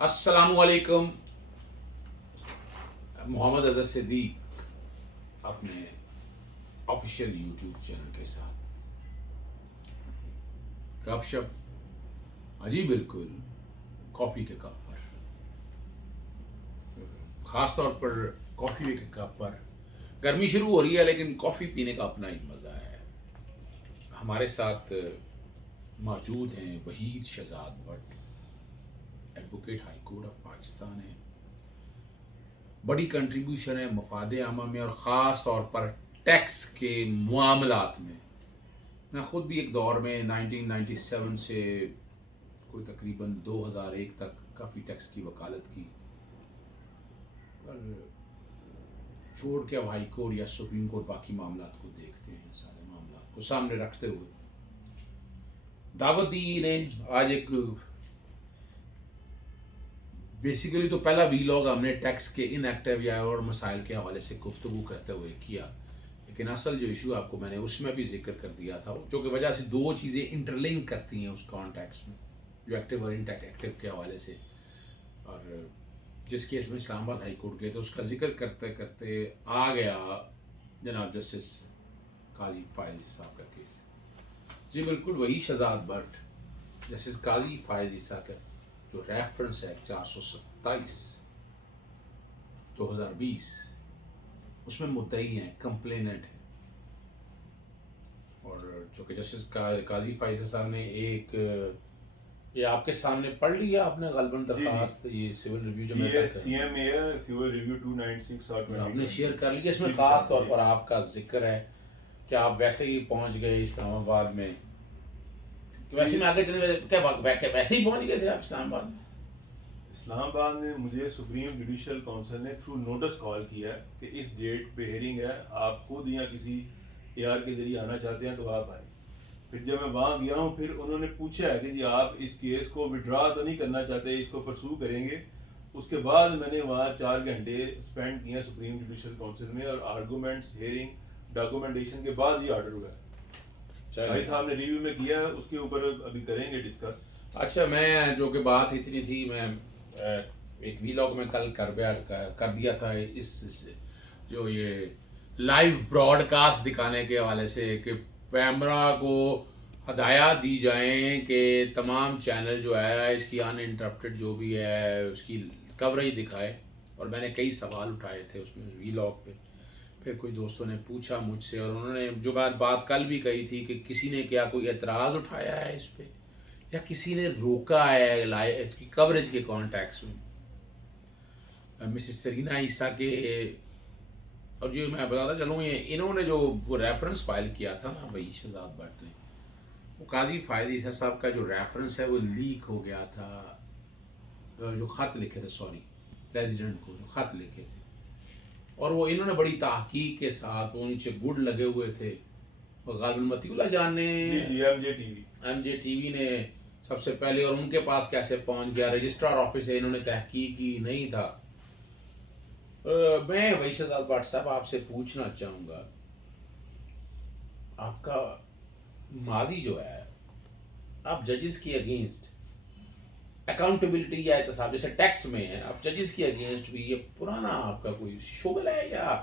السلام علیکم. محمد اظہر صدیق اپنے آفیشیل یوٹیوب چینل کے ساتھ گپ شپ جی بالکل کافی کے کپ پر، خاص طور پر کافی کے کپ پر. گرمی شروع ہو رہی ہے لیکن کافی پینے کا اپنا ہی مزہ ہے. ہمارے ساتھ موجود ہیں Waheed Shahzad Butt, advocate High Court of Pakistan ہے. بڑی کنٹریبیوشن ہے مفاد عامہ میں اور خاص طور پر ٹیکس کے معاملات میں. میں خود بھی ایک دور میں 1997 سے کوئی تقریباً 2001 تک کافی ٹیکس کی وکالت کی، پر چھوڑ کے اب ہائی کورٹ یا سپریم کورٹ باقی معاملات کو دیکھتے ہیں. سارے معاملات کو سامنے رکھتے ہوئے دعوت دی نے آج ایک بیسیکلی تو پہلا ویلاگ ہم نے ٹیکس کے ان ایکٹیو یا اور مسائل کے حوالے سے گفتگو کرتے ہوئے کیا، لیکن اصل جو ایشو آپ کو میں نے اس میں بھی ذکر کر دیا تھا، جو کہ وجہ سے دو چیزیں انٹرلنک کرتی ہیں اس کانٹیکس میں، جو ایکٹیو اور انٹ ایکٹیو کے حوالے سے. اور جس کیس میں اسلام آباد ہائی کورٹ گئے تو اس کا ذکر کرتے کرتے آ گیا جناب جسٹس قاضی فائز صاحب کا کیس. جی بالکل وہی شہزاد بٹ جسٹس قاضی فائز عیسیٰ کا جو ریفرنس ہے 427 2020 اس میں مدعی ہیں، کمپلیننٹ ہیں. اور جو کہ جسٹس قاضی فائز صاحب نے ایک یہ آپ کے سامنے پڑھ لیا آپ نے غالباً درخواست، یہ سول ریویو جو میں سی ایم اے ہے، سول ریویو 296 اور آپ نے شیئر کر لیا. اس میں خاص طور پر آپ کا ذکر ہے کہ آپ ویسے ہی پہنچ گئے اسلام آباد میں. ویسے میں آگے چلے ویسے ہی پہنچ گئے تھے آپ اسلام آباد میں؟ اسلام آباد میں مجھے سپریم جوڈیشل کونسل نے تھرو نوٹس کال کیا ہے کہ اس ڈیٹ پہ ہیئرنگ ہے، آپ خود یا کسی اے آر کے ذریعے آنا چاہتے ہیں تو آپ آئیں. پھر جب میں وہاں گیا ہوں پھر انہوں نے پوچھا ہے کہ جی آپ اس کیس کو وڈرا تو نہیں کرنا چاہتے، اس کو پرسو کریں گے. اس کے بعد میں نے وہاں 4 گھنٹے اسپینڈ کیے سپریم جوڈیشل کونسل میں، اور آرگومنٹس ہیئرنگ ڈاکومنٹیشن کے بعد یہ آرڈر ہوا ہے. بھائی صاحب نے ریویو میں کیا، اس کے اوپر ابھی کریں گے ڈسکس. اچھا، میں جو کہ بات اتنی تھی، میں ایک ویلاگ میں کل کر دیا تھا اس جو یہ لائیو براڈ کاسٹ دکھانے کے حوالے سے کہ پیمرا کو ہدایات دی جائیں کہ تمام چینل جو ہے اس کی ان انٹرپٹیڈ جو بھی ہے اس کی کوریج دکھائے. اور میں نے کئی سوال اٹھائے تھے اس میں ویلاگ پہ. پھر کوئی دوستوں نے پوچھا مجھ سے اور انہوں نے جو بات کل بھی کہی تھی کہ کسی نے کیا کوئی اعتراض اٹھایا ہے اس پہ یا کسی نے روکا ہے اس کی کوریج کے کانٹیکس میں. مسز سرینا عیسیٰ کے اور جو میں بتاتا چلوں یہ انہوں نے جو وہ ریفرنس فائل کیا تھا نا وہی شہزاد بٹ نے، وہ قاضی فائز عیسیٰ صاحب کا جو ریفرنس ہے وہ لیک ہو گیا تھا. جو خط لکھے تھے، سوری پریزیڈنٹ کو جو خط لکھے تھے، اور وہ انہوں نے بڑی تحقیق کے ساتھ وہ نیچے گڈ لگے ہوئے تھے. غالباً متی اللہ جان نے ایم جے ٹی وی نے سب سے پہلے، اور ان کے پاس کیسے پہنچ گیا، رجسٹرار آفس سے انہوں نے تحقیق کی نہیں تھا. میں وہی شہزاد بٹ صاحب آپ سے پوچھنا چاہوں گا، آپ کا ماضی جو ہے، آپ ججز کی اگینسٹ اکاؤنٹیبلٹی یا احتساب جیسے ٹیکس میں ہے، آپ ججز کی اگینسٹ بھی یہ پرانا آپ کا کوئی شغل ہے یا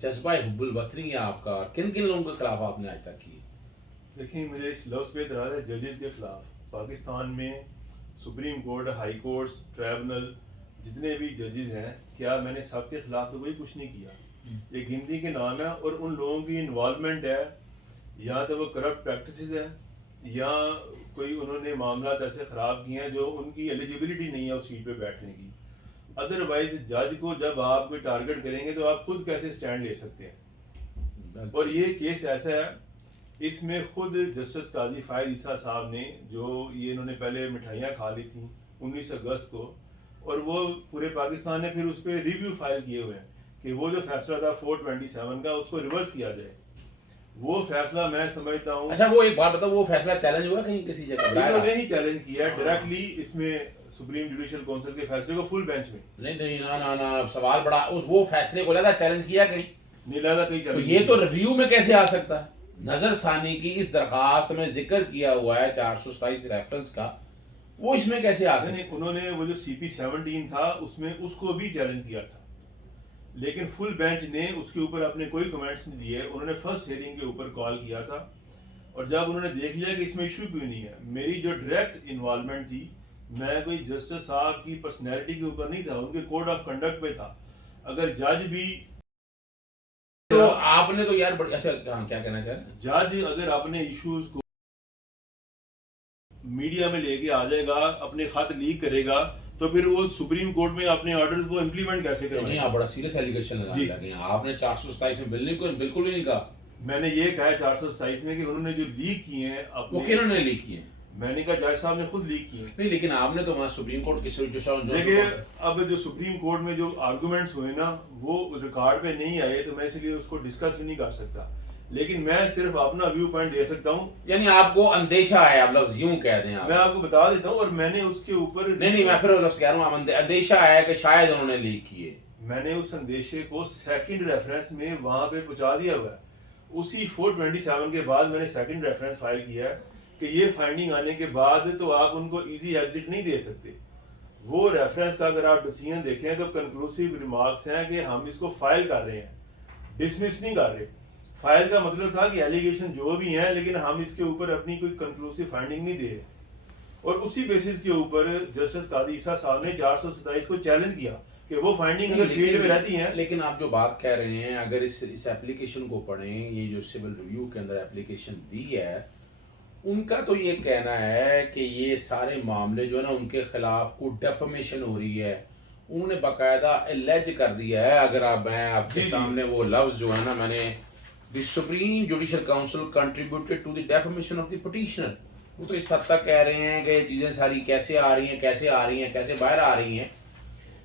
جذبہ حب الوطنی ہے آپ کا؟ کن کن لوگوں کے خلاف آپ نے آج تک کی؟ دیکھیں، مجھے اس لفظ پہ اعتراض ہے ججز کے خلاف. پاکستان میں supreme court, high courts, tribunal جتنے بھی ججز ہیں، کیا میں نے سب کے خلاف تو کوئی کچھ نہیں کیا. یہ گنتی کے نام ہے، اور ان لوگوں کی انوالومنٹ ہے یا تو وہ کرپٹ پریکٹسز ہیں یا کوئی انہوں نے معاملات ایسے خراب کیے ہیں جو ان کی ایلیجیبلٹی نہیں ہے اس سیٹ پہ بیٹھنے کی. ادروائز جج کو جب آپ کوئی ٹارگٹ کریں گے تو آپ خود کیسے سٹینڈ لے سکتے ہیں؟ اور یہ کیس ایسا ہے، اس میں خود جسٹس قاضی فائز عیسیٰ صاحب نے جو یہ انہوں نے پہلے مٹھائیاں کھا لی تھیں 19 اگست کو، اور وہ پورے پاکستان نے پھر اس پہ ریویو فائل کیے ہوئے ہیں کہ وہ جو فیصلہ تھا 427 کا اس کو ریورس کیا جائے. وہ فیصلہ میں سمجھتا ہوں. اچھا، وہ ایک بات بتاؤ، وہ فیصلہ چیلنج ہوا کہیں کسی جگہ؟ انہوں نے ہی چیلنج کیا ڈائریکٹلی اس میں سپریم جوڈیشل کونسل کے فیصلے کو فل بینچ میں. نہیں نا سوال بڑا وہ فیصلے کو لہذا چیلنج کیا کہیں؟ نہیں لہذا کہیں چیلنج. یہ تو ریویو میں کیسے آ سکتا ہے؟ نظر ثانی کی اس درخواست میں ذکر کیا ہوا ہے 427 ریفرنس کا وہ اس میں کیسے آ سکتے؟ انہوں نے وہ جو CP17 تھا اس میں اس کو بھی چیلنج کیا تھا، لیکن فل بینچ نے اس کے اوپر اپنے کوئی کمنٹس نہیں دیے. انہوں نے فرسٹ ہیئرنگ کے اوپر کال کیا تھا، اور جب انہوں نے دیکھ لیا کہ اس میں ایشو کیوں نہیں ہے، میری جو ڈائریکٹ انوالومنٹ تھی، میں کوئی جسٹس صاحب کی پرسنالٹی کے اوپر نہیں تھا، ان کے کوڈ آف کنڈکٹ پہ تھا. اگر جج بھی تو آپ نے تو یار بڑی اچھا کیا کہنا چاہ رہے ہیں؟ جج اگر اپنے ایشوز کو میڈیا میں لے کے آ جائے گا، اپنے خط لیک کرے گا، تو پھر وہ سپریم کورٹ میں اپنے آرڈرز کو امپلیمنٹ کیسے کریں؟ نہیں، آپ بڑا سیریس ایلیگیشن لگانے لگے ہیں. آپ نے 427 میں بالکل بھی نہیں کہا. میں نے یہ کہا 427 میں کہ انہوں نے جو لیک کیے ہیں وہ کہوں نے لیک کیے ہیں. میں نے کہا جج صاحب نے خود لیک کیے ہیں. نہیں، لیکن آپ نے تو وہاں سپریم کورٹ کی دیکھیے اب جو سپریم کورٹ میں جو آرگومنٹس ہوئے نا وہ ریکارڈ پہ نہیں آئے، تو میں اس لیے اس کو ڈسکس بھی نہیں کر سکتا، لیکن میں صرف اپنا ویو پوائنٹ دے سکتا ہوں. یعنی آپ کو اندیشہ ہے، آپ لفظ یوں کہہ دیں. میں آپ کو بتا دیتا ہوں، اور میں نے اس کے اوپر نہیں میں پھر لفظ کہہ رہا ہوں، اندیشہ ہے کہ شاید انہوں نے لیک کیے. میں نے اس اندیشے کو سیکنڈ ریفرنس میں وہاں پہ پہنچا دیا ہوا ہے. اسی 427 کے بعد میں نے سیکنڈ ریفرنس فائل کیا ہے کہ یہ فائنڈنگ آنے کے بعد تو آپ ان کو ایزی ایگزٹ نہیں دے سکتے. وہ ریفرنس کا اگر آپ ڈیسیژن دیکھیں تو کنکلوسیو ریمارکس ہیں کہ ہم اس کو فائل کر رہے ہیں، ڈسمس نہیں کر رہے. فائل کا مطلب تھا کہ ایلیگیشن جو بھی ہیں، لیکن ہم اس کے اوپر اپنی کوئی کنکلوسیو فائنڈنگ نہیں دے رہے. اور اسی بیسس کے اوپر جسٹس قاضی عیسیٰ صاحب نے 427 کو چیلنج کیا کہ وہ فائنڈنگ اگر فیلڈ میں رہتی ہیں. لیکن آپ جو بات کہہ رہے ہیں، اگر اس ایپلیکیشن کو پڑھیں، یہ جو سول ریویو کے اندر ایپلیکیشن دی ہے، ان کا تو یہ کہنا ہے کہ یہ سارے معاملے جو ہے نا ان کے خلاف کو ڈیفمیشن ہو رہی ہے. انہوں نے باقاعدہ الج کر دیا ہے. اگر میں آپ کے سامنے وہ لفظ جو ہے نا، میں نے the supreme judicial council contributed to the defamation of the petitioner, وہ تو اس حد تک کہہ رہے ہیں کہ یہ چیزیں ساری کیسے آ رہی ہیں، کیسے باہر آ رہی ہیں.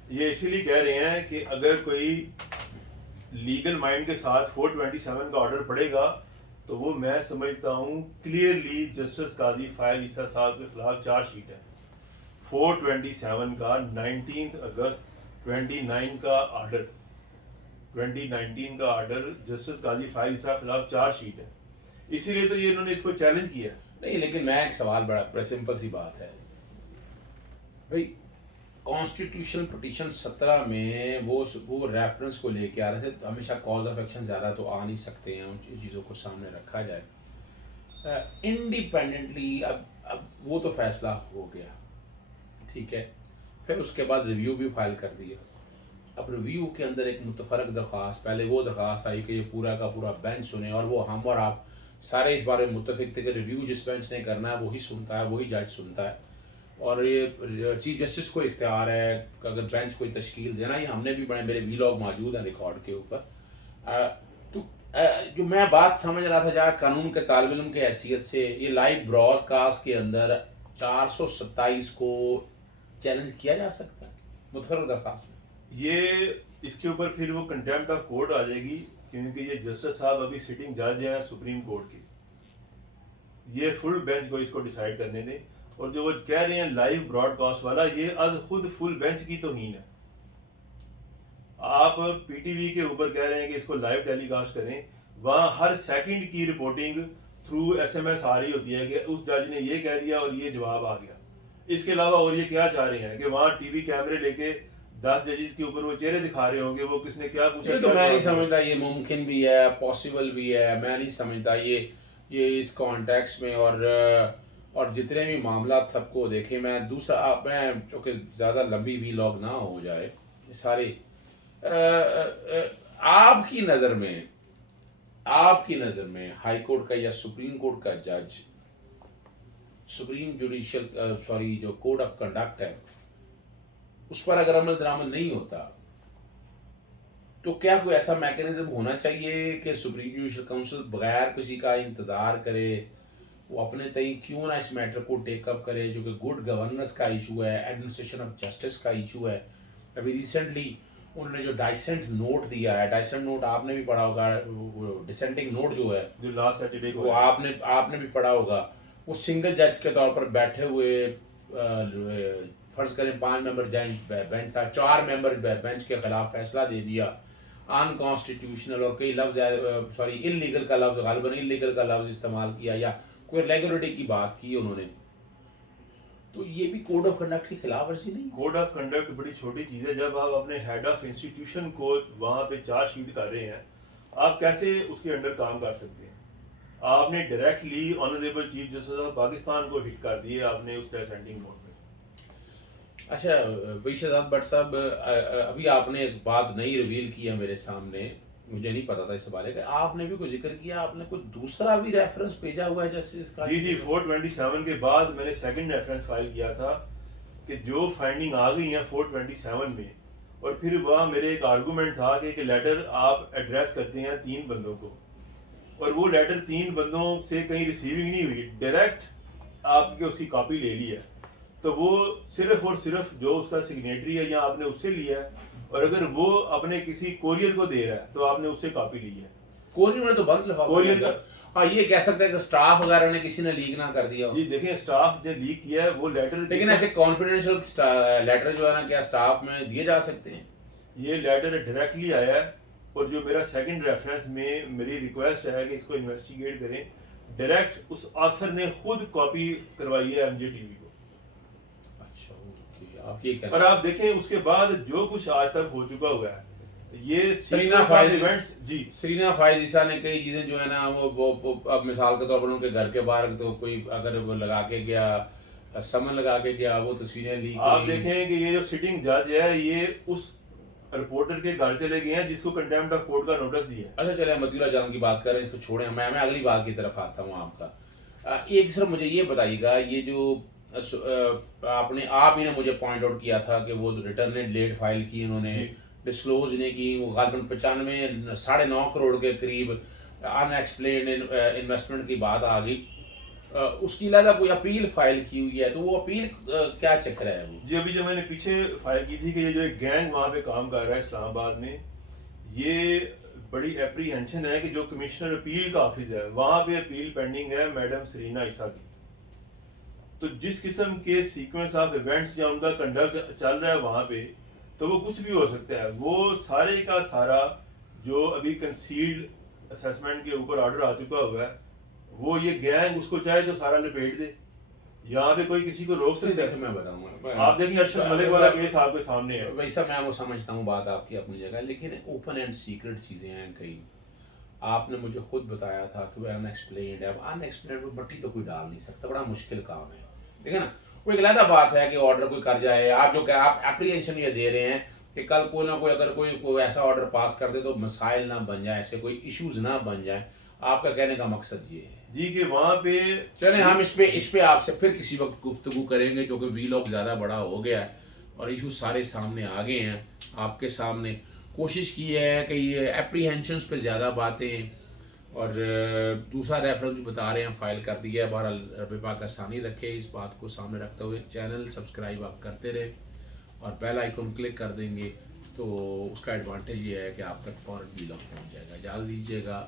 یہ اسی لیے کہہ رہے ہیں کہ اگر کوئی لیگل مائنڈ کے ساتھ 427 کا آرڈر پڑے گا تو وہ میں سمجھتا ہوں کلیئرلی جسٹس قاضی فائز عیسیٰ صاحب کے خلاف چارج شیٹ ہے. 427 کا 19 اگست 29 کا آرڈر 2019 کا آرڈر جسٹس قاضی فائز عیسیٰ کے خلاف چارج شیٹ ہے. اسی لیے تو یہ انہوں نے اس کو چیلنج کیا. نہیں، لیکن میں ایک سوال بڑا سمپل سی بات ہے بھائی، کانسٹیٹیوشن پٹیشن 17 میں وہ ریفرنس کو لے کے آ رہے تھے. ہمیشہ کاز آف ایکشن زیادہ تو آ نہیں سکتے ہیں، ان چیزوں کو سامنے رکھا جائے انڈیپینڈنٹلی. اب وہ تو فیصلہ ہو گیا، ٹھیک ہے. پھر اس کے بعد ریویو بھی فائل کر دیا. اب ریویو کے اندر ایک متفرق درخواست، پہلے وہ درخواست آئی کہ یہ پورا کا پورا بینچ سنے، اور وہ ہم اور آپ سارے اس بارے میں متفق تھے کہ ریویو جس بینچ نے کرنا ہے وہی سنتا ہے، وہی جج سنتا ہے. اور یہ چیف جسٹس کو اختیار ہے کہ اگر بینچ کوئی تشکیل دینا. یہ ہم نے بھی میرے ویلاگ موجود ہیں ریکارڈ کے اوپر. تو جو میں بات سمجھ رہا تھا جہاں قانون کے طالب علم کی حیثیت سے، یہ لائیو براڈ کاسٹ کے اندر 427 کو چیلنج کیا جا سکتا ہے متفرق درخواست میں. یہ اس کے اوپر پھر وہ کنٹیمپٹ آف کورٹ آ جائے گی، کیونکہ یہ جسٹس صاحب ابھی سٹنگ جج ہیں سپریم کورٹ کے. یہ فل بینچ کو اس کو ڈیسائیڈ کرنے دیں. اور جو وہ کہہ رہے ہیں لائیو براڈ کاسٹ والا، یہ از خود فل بینچ کی توہین ہے. آپ پی ٹی وی کے اوپر کہہ رہے ہیں کہ اس کو لائیو ٹیلی کاسٹ کریں، وہاں ہر سیکنڈ کی رپورٹنگ تھرو SMS آ رہی ہوتی ہے کہ اس جج نے یہ کہہ دیا اور یہ جواب آ گیا. اس کے علاوہ اور یہ کیا چاہ رہے ہیں کہ وہاں ٹی وی کیمرے لے کے 10 ججز کے اوپر وہ چہرے دکھا رہے ہوں گے وہ کس نے کیا پوچھا. تو میں نہیں سمجھتا یہ ممکن بھی ہے، پاسبل بھی ہے. میں نہیں سمجھتا یہ اس کانٹیکس میں. اور جتنے بھی معاملات سب کو دیکھیں. میں دوسرا میں چونکہ زیادہ لمبی ویلاگ نہ ہو جائے سارے، آپ کی نظر میں ہائی کورٹ کا یا سپریم کورٹ کا جج سپریم جوڈیشل جو کوڈ آف کنڈکٹ ہے اس پر اگر عمل درآمد نہیں ہوتا تو کیا کوئی ایسا میکینزم ہونا چاہیے کہ سپریم جوڈیشل کاؤنسل بغیر کسی کا انتظار کرے وہ اپنے تئیں کیوں نہ اس میٹر کو ٹیک اپ کرے، جو کہ گڈ گورننس کا ایشو ہے، ایڈمنسٹریشن آف جسٹس کا ایشو ہے. ابھی ریسنٹلی انہوں نے جو ڈائسنٹ نوٹ دیا ہے، ڈائسنٹ نوٹ آپ نے بھی پڑھا ہوگا، ڈسینٹنگ نوٹ جو ہے جو لاسٹ سیٹرڈے کو وہ آپ نے بھی پڑھا ہوگا. وہ سنگل جج کے طور پر بیٹھے ہوئے، فرض کریں 5 ممبر بینچ تھا، 4 ممبر بینچ کے خلاف فیصلہ دے دیا انکانسٹیٹیوشنل، اور کئی لفظ انلیگل کا لفظ، غالباً انلیگل کا لفظ استعمال کیا، یا کوئی ریگولیٹی کی بات کی انہوں نے. تو یہ بھی کوڈ آف کنڈکٹ کی خلاف ورزی نہیں؟ کوڈ آف کنڈکٹ بڑی چھوٹی چیز ہے. جب آپ اپنے ہیڈ آف انسٹیٹیوشن کو وہاں پہ چارج شیٹ کر رہے ہیں, آپ کیسے اس کے انڈر کام کر سکتے ہیں؟ آپ نے directly honourable chief justice of Pakistan کو ہٹ کر دیے آپ نے اس کے اسینڈنگ نوٹ پہ. اچھا بھائی شہزاد بٹ صاحب, ابھی آپ نے ایک بات نئی ریویل کی ہے میرے سامنے, مجھے نہیں پتا تھا اس بارے کا, آپ نے بھی کوئی ذکر کیا, آپ نے کوئی دوسرا بھی ریفرنس بھیجا ہوا ہے جسٹس کا؟ جی 427 کے بعد میں نے سیکنڈ ریفرنس فائل کیا تھا کہ جو فائنڈنگ آ گئی ہیں 427 میں, اور پھر وہاں میرے ایک آرگومنٹ تھا کہ ایک لیٹر آپ ایڈریس کرتے ہیں 3 بندوں کو, اور وہ لیٹر 3 بندوں سے کہیں ریسیونگ نہیں ہوئی, ڈائریکٹ آپ کے اس کی کاپی لے لی ہے, تو وہ صرف اور صرف جو اس کا سگنیٹری ہے یا آپ نے اس سے لیا ہے, اور اگر وہ اپنے کسی کوریئر کو دے رہا ہے تو آپ نے اس سے کاپی لی ہے. کوریئر میں تو بند لفافہ کوریئر کا, ہاں یہ کہہ سکتے ہیں کہ سٹاف وغیرہ نے کسی نے لیک نہ کر دیا ہو. جی دیکھیں سٹاف نے لیک کیا ہے وہ لیٹر, لیکن ایسے کانفیڈینشیل لیٹر جو ہے نا کیا سٹاف میں دیے جا سکتے ہیں؟ یہ لیٹر ڈائریکٹلی آیا ہے, اور جو میرا سیکنڈ ریفرنس میں میری ریکویسٹ ہے کہ اس کو انویسٹیگیٹ کریں, ڈائریکٹ اس آتھر نے خود کاپی کروائی ہے ایم جے ٹی وی کو. اچھا اوکے, آپ یہ اور آپ دیکھیں اس کے بعد جو کچھ آج تک ہو چکا ہوا ہے, یہ سرینا فائز, جی سرینا فائز عیسیٰ نے کئی چیزیں جو ہے نا وہ اب مثال کے طور پر ان کے گھر کے باہر تو کوئی اگر وہ لگا کے گیا, سمن لگا کے گیا, وہ تصویریں لی. آپ دیکھیں کہ یہ جو سٹنگ جج ہے یہ اس رپورٹر کے گھر چلے گئے ہیں جس کو کنٹیمپٹ آف کورٹ کا نوٹس دیا ہے. اچھا چلیں مطیع جان کی بات کر رہے ہیں, اس کو چھوڑیں, میں اگلی بات کی طرف آتا ہوں آپ کا. ایک صرف مجھے یہ بتائیے گا, یہ جو آپ ہی نے مجھے پوائنٹ آؤٹ کیا تھا کہ وہ ریٹرن لیٹ فائل کی انہوں نے, ڈسکلوز نہیں کی, وہ غالباً 9.5 کروڑ کے قریب ان ایکسپلینڈ انویسٹمنٹ کی بات آ گئی, اس کی علیحدہ کوئی اپیل فائل کی ہوئی ہے, تو وہ اپیل کیا چکر ہے وہ؟ جی ابھی جو میں نے پیچھے فائل کی تھی کہ یہ جو ایک گینگ وہاں پہ کام کر رہا ہے اسلام آباد میں, یہ بڑی اپریہنشن ہے کہ جو کمشنر اپیل کا آفس ہے وہاں پہ اپیل پینڈنگ ہے میڈم سرینا عیسیٰ کی. تو جس قسم کے سیکوینس آف ایونٹس یا ان کا کنڈکٹ چل رہا ہے وہاں پہ, تو وہ کچھ بھی ہو سکتا ہے. وہ سارے کا سارا جو ابھی کنسیلڈ اسیسمنٹ کے اوپر آرڈر آ چکا ہوا ہے, وہ یہ گینگ اس کو چاہے تو سارا لپیٹ دے, یہاں پہ کوئی کسی کو روک سکتا ہے. میں بتاؤں گا, آپ دیکھیں ارشد ملک والا کیس آپ کے سامنے ہے. ویسا میں وہ سمجھتا ہوں بات آپ کی اپنی جگہ, لیکن اوپن اینڈ سیکرٹ چیزیں ہیں کئی. آپ نے مجھے خود بتایا تھا کہ وہ ان ایکسپلینڈ ہے, اب ان ایکسپلینڈ میں مٹی تو کوئی ڈال نہیں سکتا, بڑا مشکل کام ہے, ٹھیک ہے نا. وہ ایک علیحدہ بات ہے کہ آرڈر کوئی کر جائے, آپ جو کہ آپ اپریہنشن یہ دے رہے ہیں کہ کل کوئی نہ کوئی اگر کوئی ایسا آرڈر پاس کر دے تو مسائل نہ بن جائیں, ایسے کوئی ایشوز نہ بن جائیں, آپ کا کہنے کا مقصد یہ ہے. جی کہ وہاں پہ چلیں ہم اس پہ آپ سے پھر کسی وقت گفتگو کریں گے, جو کہ وی لاگ زیادہ بڑا ہو گیا ہے اور ایشو سارے سامنے آ گئے ہیں آپ کے سامنے. کوشش کی ہے کہ یہ اپریہنشنس پہ زیادہ باتیں, اور دوسرا ریفرنس بھی بتا رہے ہیں فائل کر دیا ہے. بہرحال رب پاک آسانی رکھے, اس بات کو سامنے رکھتے ہوئے چینل سبسکرائب آپ کرتے رہے اور بیل آئیکن کلک کر دیں گے, تو اس کا ایڈوانٹیج یہ ہے کہ آپ تک فوراً وی لاگ پہنچ جائے گا. اجازت دیجیے گا.